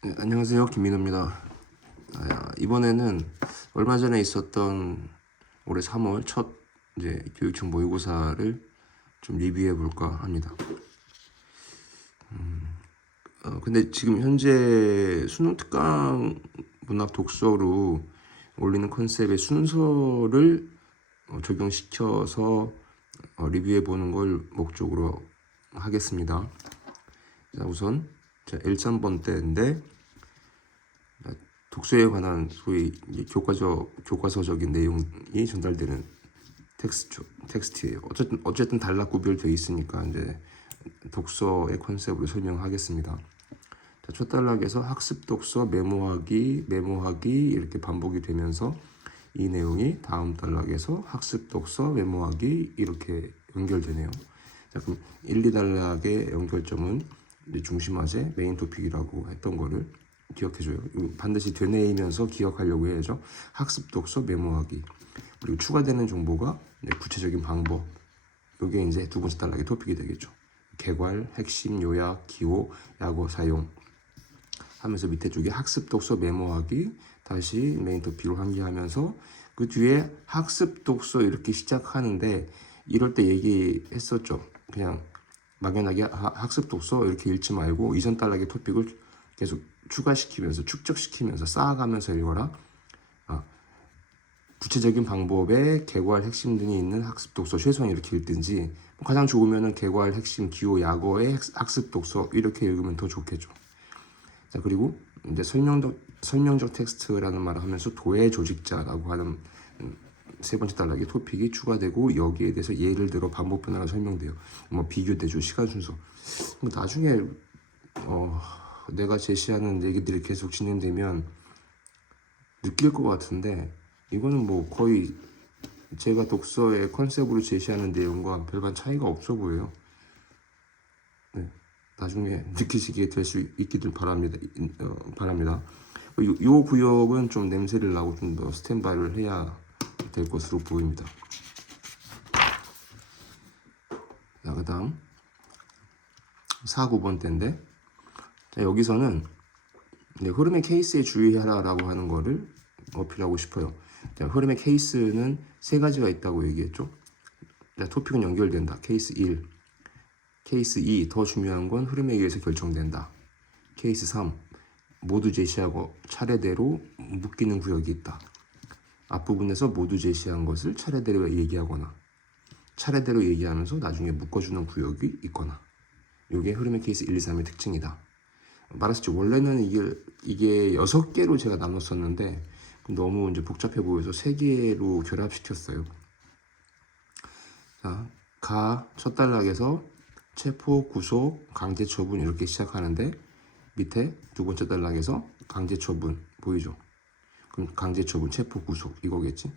네, 안녕하세요. 김민호입니다. 이번에는 얼마 전에 있었던 올해 3월 첫 이제 교육청 모의고사를 좀 리뷰해 볼까 합니다. 근데 지금 현재 수능 특강 문학 독서로 올리는 컨셉의 순서를 적용시켜서 리뷰해 보는 걸 목적으로 하겠습니다. 자, 우선 1~3번 때인데 독서에 관한 소위 교과서적인 내용이 전달되는 텍스트예요. 어쨌든 단락 구별되어 있으니까 이제 독서의 컨셉으로 설명하겠습니다. 자, 첫 단락에서 학습 독서 메모하기 이렇게 반복이 되면서 이 내용이 다음 단락에서 학습 독서 메모하기 이렇게 연결되네요. 자, 그럼 1, 2단락의 연결점은 중심화제 메인 토픽이라고 했던 거를 기억해줘요. 반드시 되뇌이면서 기억하려고 해야죠. 학습 독서 메모하기. 그리고 추가되는 정보가 구체적인 방법. 이게 이제 두 번째 단락의 토픽이 되겠죠. 개괄, 핵심, 요약, 기호, 약어 사용 하면서 밑에 쪽에 학습 독서 메모하기 다시 메인 토픽으로 환기하면서 그 뒤에 학습 독서 이렇게 시작하는데 이럴 때 얘기했었죠. 그냥 막연하게 학습 독서 이렇게 읽지 말고 이전 단락의 토픽을 계속 추가시키면서 축적시키면서 쌓아가면서 읽어라. 구체적인 방법에 개괄 핵심 등이 있는 학습 독서 최소한 이렇게 읽든지 가장 좋으면은 개괄 핵심 기호 약어의 학습 독서 이렇게 읽으면 더 좋겠죠. 자, 그리고 이제 설명적 텍스트라는 말을 하면서 도해 조직자라고 하는 세 번째 단락의 토픽이 추가되고 여기에 대해서 예를 들어 반복 변화가 설명돼요. 뭐 비교 대조 시간 순서. 뭐 나중에 내가 제시하는 얘기들이 계속 진행되면 느낄 것 같은데 이거는 뭐 거의 제가 독서의 컨셉으로 제시하는 내용과 별반 차이가 없어 보여요. 네, 나중에 느끼시게 될 수 있기를 바랍니다. 요 구역은 좀 냄새를 나고 좀 더 스탠바이를 해야 될 것으로 보입니다. 자, 그 다음 4, 9번 때인데 자, 여기서는 흐름의 케이스에 주의하라라고 하는 거를 어필하고 싶어요. 자, 흐름의 케이스는 세 가지가 있다고 얘기했죠. 자, 토픽은 연결된다. 케이스 1. 케이스 2. 더 중요한 건 흐름에 의해서 결정된다. 케이스 3. 모두 제시하고 차례대로 묶이는 구역이 있다. 앞부분에서 모두 제시한 것을 차례대로 얘기하거나 차례대로 얘기하면서 나중에 묶어주는 구역이 있거나 이게 흐름의 케이스 1, 2, 3의 특징이다. 말하셨죠. 원래는 이게 6개로 제가 나눴었는데 너무 이제 복잡해 보여서 3개로 결합시켰어요. 자, 첫 단락에서 체포, 구속, 강제 처분 이렇게 시작하는데 밑에 두 번째 단락에서 강제 처분 보이죠? 그럼 강제 처분, 체포, 구속 이거겠지?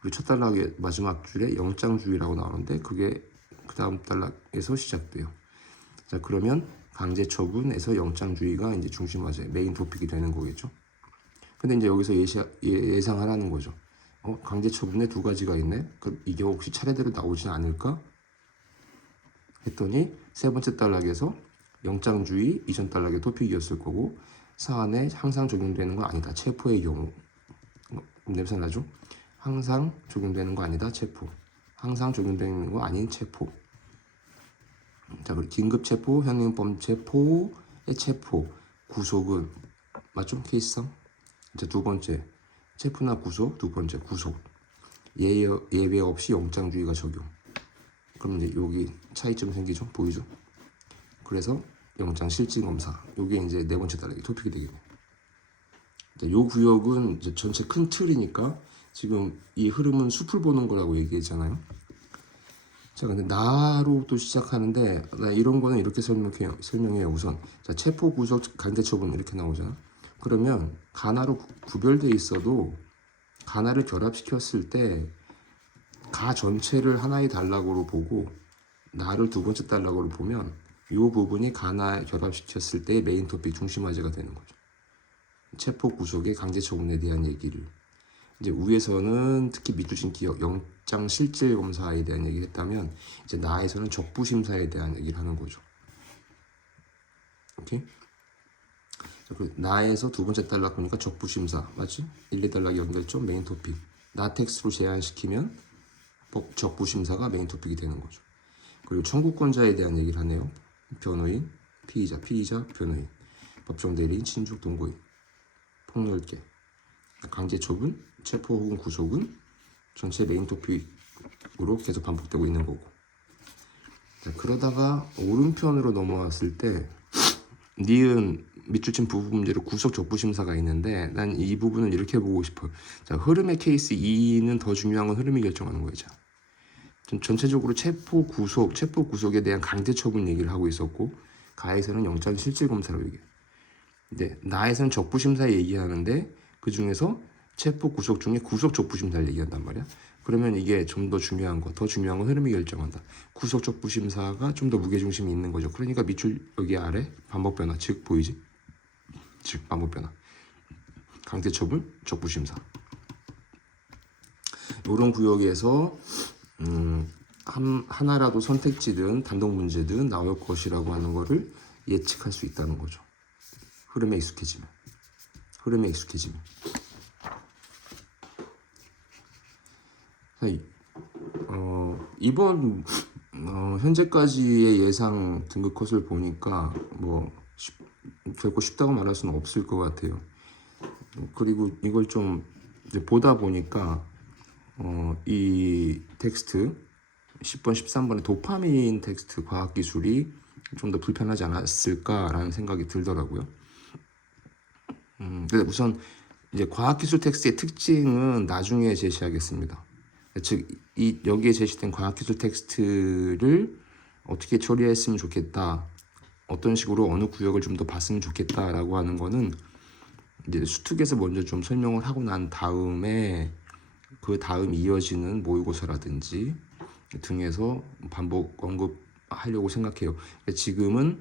그리고 첫 단락의 마지막 줄에 영장주의라고 나오는데 그게 그 다음 단락에서 시작돼요. 자, 그러면 강제 처분에서 영장주의가 이제 중심화제 메인 토픽이 되는 거겠죠. 근데 이제 여기서 예상하라는 거죠. 강제 처분에 두 가지가 있네. 그럼 이게 혹시 차례대로 나오지 않을까? 했더니 세 번째 단락에서 영장주의 이전 단락의 토픽이었을 거고 사안에 항상 적용되는 건 아니다. 체포의 경우. 냄새 나죠? 항상 적용되는 거 아니다. 체포. 항상 적용되는 거 아닌 체포. 자, 그리고 긴급 체포, 현행범 체포의 체포, 구속은 맞죠? 케이스상. 이제 두 번째 체포나 구속, 두 번째 구속. 예외 없이 영장주의가 적용. 그럼 이제 여기 차이점 생기죠? 보이죠? 그래서 영장 실질 검사. 요게 이제 네 번째 단락의 토픽이 되겠네요. 요 구역은 이제 전체 큰 틀이니까 지금 이 흐름은 숲을 보는 거라고 얘기했잖아요. 자, 근데 나로 또 시작하는데 나 이런 거는 이렇게 설명해요. 우선 자, 체포, 구속, 강제 처분 이렇게 나오잖아. 그러면 가나로 구별돼 있어도 가나를 결합시켰을 때 가 전체를 하나의 단락으로 보고 나를 두 번째 단락으로 보면 이 부분이 가나에 결합시켰을 때 메인 토픽 중심화제가 되는 거죠. 체포, 구속의 강제 처분에 대한 얘기를 이제 위에서는 특히 미투신 기억, 영장 실질 검사에 대한 얘기를 했다면 이제 나에서는 적부 심사에 대한 얘기를 하는 거죠. 오케이? 그 나에서 두 번째 단락 보니까 적부심사 맞지? 1, 2단락 연결점 메인 토픽. 나 텍스트로 제한시키면 적부심사가 메인 토픽이 되는 거죠. 그리고 청구권자에 대한 얘기를 하네요. 변호인, 피의자, 변호인, 법정 대리인, 친족, 동거인, 폭넓게, 강제 처분, 체포 혹은 구속은 전체 메인 토픽으로 계속 반복되고 있는 거고. 자, 그러다가 오른편으로 넘어왔을 때 니은 밑줄친 부분 문제로 구속 적부심사가 있는데 난 이 부분을 이렇게 보고 싶어요. 자, 흐름의 케이스 2는 더 중요한 건 흐름이 결정하는 거죠. 전체적으로 체포 구속에 대한 강제 처분 얘기를 하고 있었고 가에서는 영장 실질 검사라고 얘기해요. 근데 나에서는 적부심사 얘기하는데 그 중에서 체포 구속 중에 구속 적부심사를 얘기한단 말이야. 그러면 이게 좀 더 중요한 건 흐름이 결정한다. 구속 적부심사가 좀 더 무게중심이 있는 거죠. 그러니까 밑줄 여기 아래 반복 변화 즉 보이지? 즉 반복 변화 강제 처분 적부심사 이런 구역에서 하나라도 선택지든 단독 문제든 나올 것이라고 하는 거를 예측할 수 있다는 거죠. 흐름에 익숙해지면. 이번 현재까지의 예상 등급 컷을 보니까 뭐 결코 쉽다고 말할 수는 없을 것 같아요. 그리고 이걸 좀 이제 보다 보니까 이 텍스트 10번, 13번의 도파민 텍스트 과학기술이 좀 더 불편하지 않았을까라는 생각이 들더라고요. 근데 우선 이제 과학기술 텍스트의 특징은 나중에 제시하겠습니다. 즉, 여기에 제시된 과학기술 텍스트를 어떻게 처리했으면 좋겠다, 어떤 식으로 어느 구역을 좀 더 봤으면 좋겠다라고 하는 거는 이제 수특에서 먼저 좀 설명을 하고 난 다음에 그 다음 이어지는 모의고사라든지 등에서 반복 언급하려고 생각해요. 지금은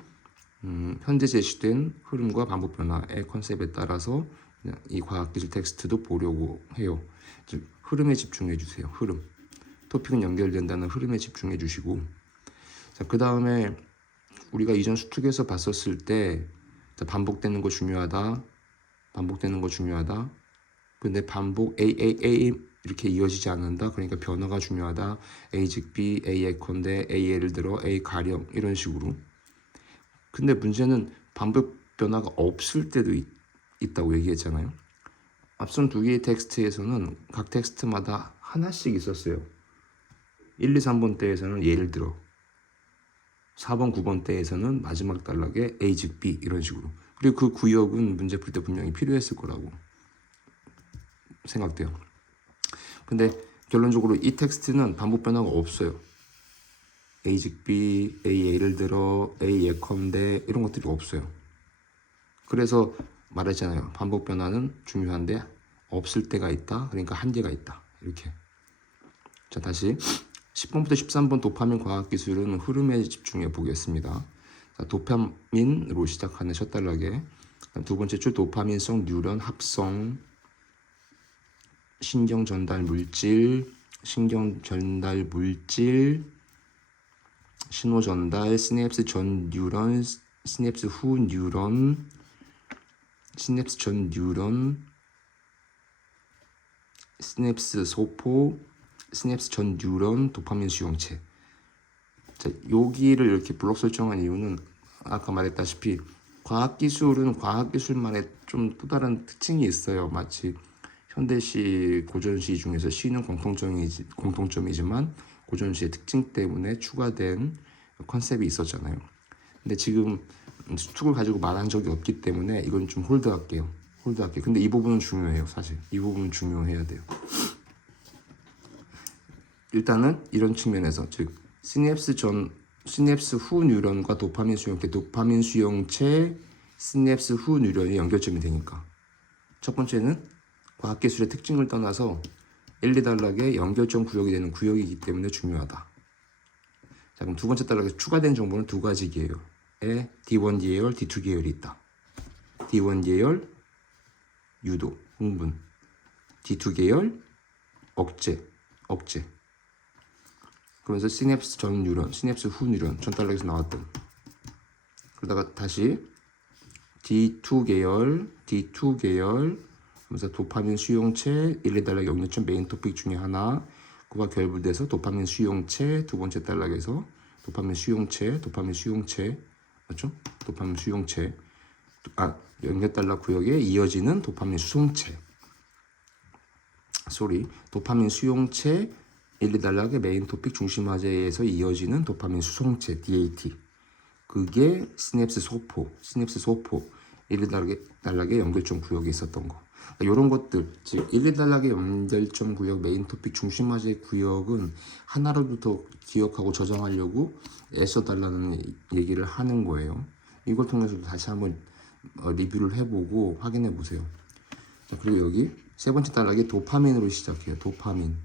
현재 제시된 흐름과 반복 변화의 컨셉에 따라서 이 과학기술 텍스트도 보려고 해요. 즉 흐름에 집중해 주세요. 흐름. 토픽은 연결된다는 흐름에 집중해 주시고, 자, 그 다음에 우리가 이전 수특에서 봤었을 때 반복되는 거 중요하다. 근데 반복 A 이렇게 이어지지 않는다. 그러니까 변화가 중요하다. A 즉 B, A 예컨대, A 예를 들어, A 가령 이런 식으로. 근데 문제는 반복 변화가 없을 때도 있다고 얘기했잖아요. 앞선 두 개의 텍스트에서는 각 텍스트마다 하나씩 있었어요. 1, 2, 3번 때에서는 예를 들어, 4번, 9번 때에서는 마지막 단락에 A 즉 B 이런 식으로. 그리고 그 구역은 문제 풀 때 분명히 필요했을 거라고 생각돼요. 근데 결론적으로 이 텍스트는 반복 변화가 없어요. A 즉 B, A 예를 들어, A 예컨대 이런 것들이 없어요. 그래서 말했잖아요. 반복 변화는 중요한데 없을 때가 있다. 그러니까 한계가 있다. 이렇게. 자, 다시 10번부터 13번 도파민 과학기술은 흐름에 집중해 보겠습니다. 자, 도파민으로 시작하는 첫 단락에 두 번째 줄 도파민성 뉴런 합성 신경 전달 물질, 신호 전달, 시냅스 전 뉴런, 시냅스 후 뉴런, 시냅스 전 뉴런, 시냅스 소포, 시냅스 전 뉴런, 도파민 수용체. 자, 여기를 이렇게 블록 설정한 이유는 아까 말했다시피 과학기술은 과학기술만의 좀 또 다른 특징이 있어요. 마치 현대시, 고전시 중에서 시는 공통점이지만 고전시의 특징 때문에 추가된 컨셉이 있었잖아요. 근데 지금 수특을 가지고 말한 적이 없기 때문에 이건 좀 홀드할게요. 근데 이 부분은 중요해요. 사실 이 부분은 중요해야 돼요. 일단은 이런 측면에서, 즉 시냅스 후 뉴런과 도파민 수용체, 시냅스 후 뉴런이 연결점이 되니까. 첫 번째는 과학기술의 특징을 떠나서 1, 2단락의 연결점 구역이 되는 구역이기 때문에 중요하다. 자, 그럼 두 번째 단락에 추가된 정보는 두 가지 계열에 D1 계열, D2 계열이 있다. D1 계열 유도, 흥분. D2 계열 억제. 그러면서 시냅스 전 뉴런, 시냅스 후 뉴런, 전 단락에서 나왔던. 그러다가 다시 D2 계열 하면서 도파민 수용체 1, 2단락 영유점 메인 토픽 중에 하나 그와 결부돼서 도파민 수용체 두 번째 단락에서 도파민 수용체 맞죠? 도파민 수용체 영역 단락 구역에 이어지는 도파민 수송체 도파민 수용체 1, 2단락의 메인 토픽 중심 화제에서 이어지는 도파민 수송체 DAT 그게 시냅스 소포 1, 2단락의 연결점 구역에 있었던 거 이런 것들 즉 1, 2단락의 연결점 구역 메인 토픽 중심 화제 구역은 하나로부터 기억하고 저장하려고 애써달라는 얘기를 하는 거예요. 이걸 통해서 다시 한번 리뷰를 해보고 확인해 보세요. 자, 그리고 여기 세 번째 단락이 도파민으로 시작해요. 도파민.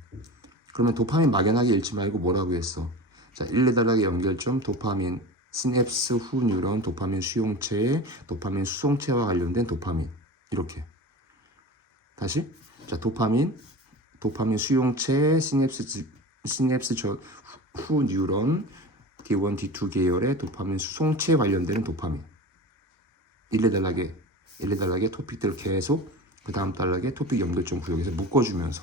그러면 도파민 막연하게 읽지 말고 뭐라고 했어? 자, 1, 2단락의 연결점 도파민 시냅스 후 뉴런 도파민 수용체의 도파민 수송체와 관련된 도파민 이렇게 다시 자 도파민 수용체 시냅스 후 뉴런 D1, D2 계열의 도파민 수송체에 관련되는 도파민 1, 2단락의 토픽들을 계속 그 다음 단락의 토픽 연결점 구역에서 묶어주면서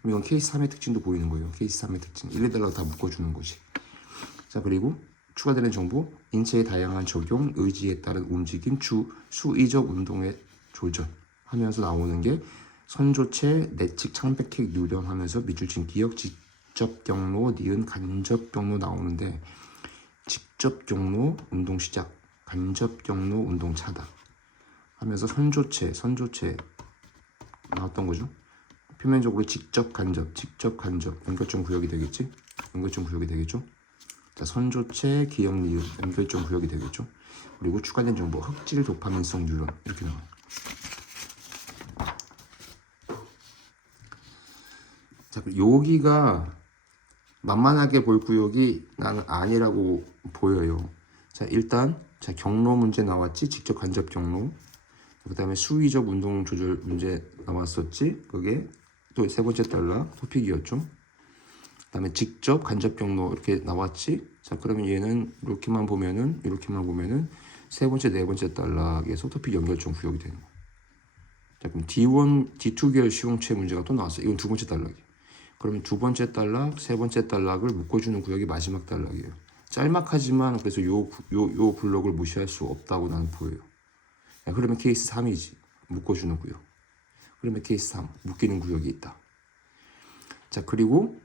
그럼 이건 케이스 3의 특징도 보이는 거예요. 케이스 3의 특징 1, 2단락 다 묶어주는 거지. 자 그리고 추가되는 정보 인체의 다양한 적용 의지에 따른 움직임 수의적 운동의 조절 하면서 나오는 게 선조체 내측 창백핵 유령하면서 밑줄친 기억 직접 경로 니은 간접 경로 나오는데 직접 경로 운동 시작 간접 경로 운동 차단 하면서 선조체 나왔던 거죠. 표면적으로 직접 간접 연결점 구역이 되겠지. 자, 선조체 기억 니은 연결점 구역이 되겠죠. 그리고 추가된 정보 흑질 도파민성 뉴런 이렇게 나와요. 자, 여기가 만만하게 볼 구역이 나는 아니라고 보여요. 자, 일단 경로 문제 나왔지. 직접 간접 경로. 그 다음에 수위적 운동 조절 문제 나왔었지. 그게 또 세 번째 단락 토픽이었죠. 그 다음에 직접 간접 경로 이렇게 나왔지. 자, 그러면 얘는 이렇게만 보면은 세 번째, 네 번째 단락에서 토픽 연결점 구역이 되는 거야. 자, 그럼 D1, D2 계열 수용체 문제가 또 나왔어요. 이건 두 번째 단락이에요. 그러면 두 번째 단락, 세 번째 단락을 묶어주는 구역이 마지막 단락이에요. 짤막하지만 그래서 요 블록을 무시할 수 없다고 나는 보여요. 야, 그러면 케이스 3이지. 묶어주는 구역. 그러면 케이스 3. 묶이는 구역이 있다. 자, 그리고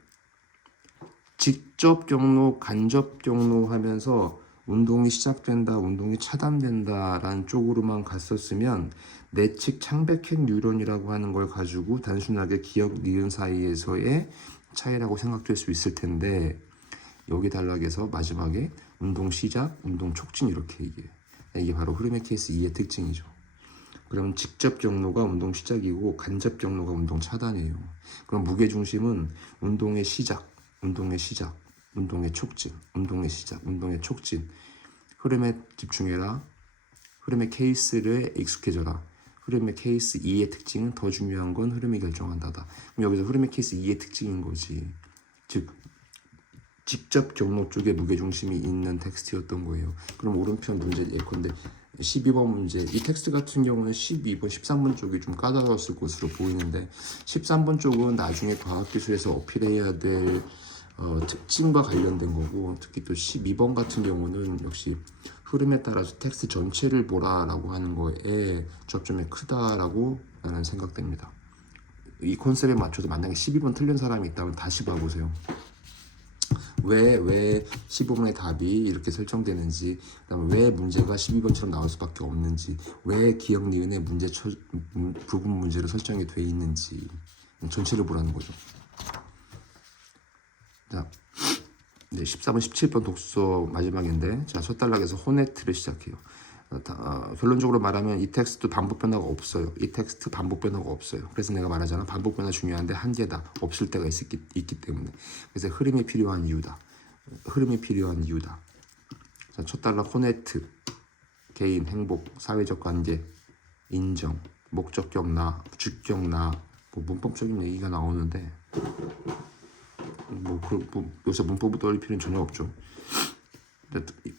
직접 경로, 간접 경로 하면서 운동이 시작된다, 운동이 차단된다라는 쪽으로만 갔었으면 내측 창백핵 뉴런이라고 하는 걸 가지고 단순하게 기억, 니은 사이에서의 차이라고 생각될 수 있을 텐데 여기 단락에서 마지막에 운동 시작, 운동 촉진 이렇게 얘기해요. 이게 바로 흐름의 케이스 2의 특징이죠. 그러면 직접 경로가 운동 시작이고 간접 경로가 운동 차단이에요. 그럼 무게중심은 운동의 시작, 운동의 촉진, 운동의 시작, 운동의 촉진. 흐름에 집중해라. 흐름의 케이스를 익숙해져라. 흐름의 케이스 2의 특징은 더 중요한 건 흐름이 결정한다다. 그럼 여기서 흐름의 케이스 2의 특징인 거지. 즉 직접 경로 쪽에 무게중심이 있는 텍스트였던 거예요. 그럼 오른편 문제 예컨대 12번 문제 이 텍스트 같은 경우는 12번, 13번 쪽이 좀 까다로웠을 것으로 보이는데 13번 쪽은 나중에 과학기술에서 어필해야 될 특징과 관련된 거고 특히 또 12번 같은 경우는 역시 흐름에 따라서 텍스트 전체를 보라라고 하는 거에 접점이 크다라고 나는 생각됩니다. 이 컨셉에 맞춰서 만약에 12번 틀린 사람이 있다면 다시 봐보세요. 왜 15번의 답이 이렇게 설정되는지, 그다음에 왜 문제가 12번처럼 나올 수밖에 없는지, 왜 기억 니은의 부분 문제로 설정이 돼 있는지 전체를 보라는 거죠. 자, 네, 14번, 17번 독서 마지막인데, 자, 첫 단락에서 호네트를 시작해요. 결론적으로 말하면 이 텍스트 반복 변화가 없어요. 그래서 내가 말하잖아. 반복 변화 중요한데 한계다. 없을 때가 있기 때문에. 그래서 흐름이 필요한 이유다. 자, 첫 단락 호네트. 개인, 행복, 사회적 관계, 인정, 목적격 나, 주격 나, 뭐 문법적인 얘기가 나오는데 여기서 문법을 떠올릴 필요는 전혀 없죠.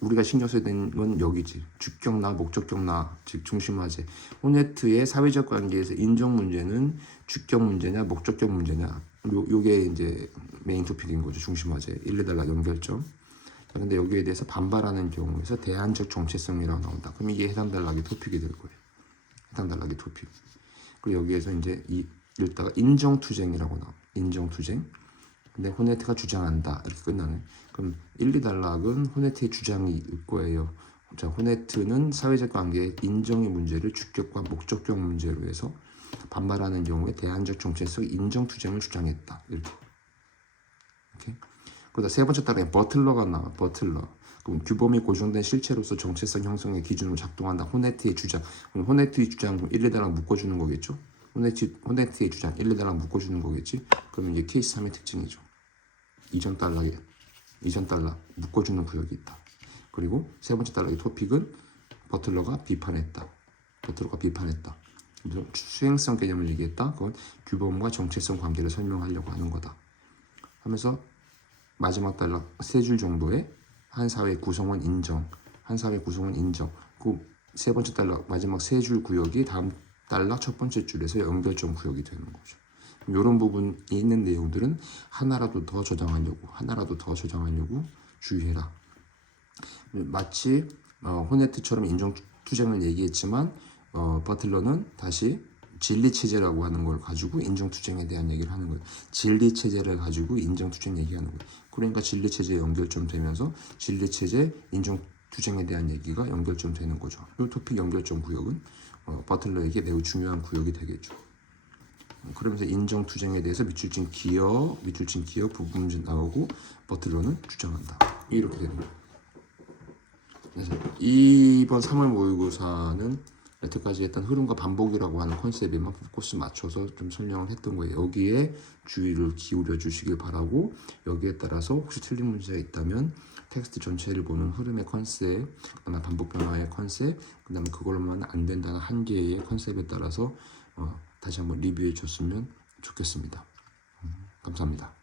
우리가 신경 써야 되는 건 여기지. 주격나 목적격나 즉 중심화제. 호네트의 사회적 관계에서 인정 문제는 주격 문제냐 목적격 문제냐. 요게 이제 메인 토픽인 거죠. 중심화제. 1,2달러 연결점. 근데 여기에 대해서 반발하는 경우에서 대안적 정체성이라고 나온다. 그럼 이게 해당 단락의 토픽이 될 거예요. 해당 단락의 토픽. 그리고 여기에서 이제 읽다가 인정투쟁이라고 나와. 인정투쟁. 근데 호네트가 주장한다. 이렇게 끝나네. 그럼 1, 2단락은 호네트의 주장이 일 거예요. 자, 호네트는 사회적 관계의 인정의 문제를 주격과 목적격 문제로 해서 반발하는 경우에 대안적 정체성 인정투쟁을 주장했다. 이렇게. 오케이? 그다음 세 번째 단락에 버틀러가 나와. 버틀러. 그럼 규범이 고정된 실체로서 정체성 형성의 기준으로 작동한다. 호네트의 주장. 그럼 호네트의 주장 1, 2단락 묶어주는 거겠죠? 호네트의 주장 1, 2단락 묶어주는 거겠지? 그러면 이게 케이스 3의 특징이죠. 이전 단락 묶어주는 구역이 있다. 그리고 세 번째 단락의 토픽은 버틀러가 비판했다. 그래서 수행성 개념을 얘기했다. 그건 규범과 정체성 관계를 설명하려고 하는 거다. 하면서 마지막 단락 세 줄 정도의 한 사회 구성원 인정. 그 세 번째 단락 마지막 세 줄 구역이 다음 단락 첫 번째 줄에서 연결점 구역이 되는 거죠. 이런 부분이 있는 내용들은 하나라도 더 저장하려고 주의해라. 마치 호네트처럼 인정투쟁을 얘기했지만 버틀러는 다시 진리체제라고 하는 걸 가지고 인정투쟁에 대한 얘기를 하는 거예요. 진리체제를 가지고 인정투쟁 얘기하는 거예요. 그러니까 진리체제 연결점 되면서 진리체제 인정투쟁에 대한 얘기가 연결점 되는 거죠. 이 토픽 연결점 구역은 버틀러에게 매우 중요한 구역이 되겠죠. 그러면서 인정투쟁에 대해서 밑줄친 기업 부분 문제 나오고 버틀러는 주장한다. 이렇게 되는 거예요. 그래서 이번 3월 모의고사는 여태까지 했던 흐름과 반복이라고 하는 컨셉에만 포커스 맞춰서 좀 설명을 했던 거예요. 여기에 주의를 기울여 주시길 바라고 여기에 따라서 혹시 틀린 문제가 있다면 텍스트 전체를 보는 흐름의 컨셉, 그다음에 반복 변화의 컨셉, 그다음에 그걸로만 안 된다는 한계의 컨셉에 따라서 다시 한번 리뷰해 줬으면 좋겠습니다. 감사합니다.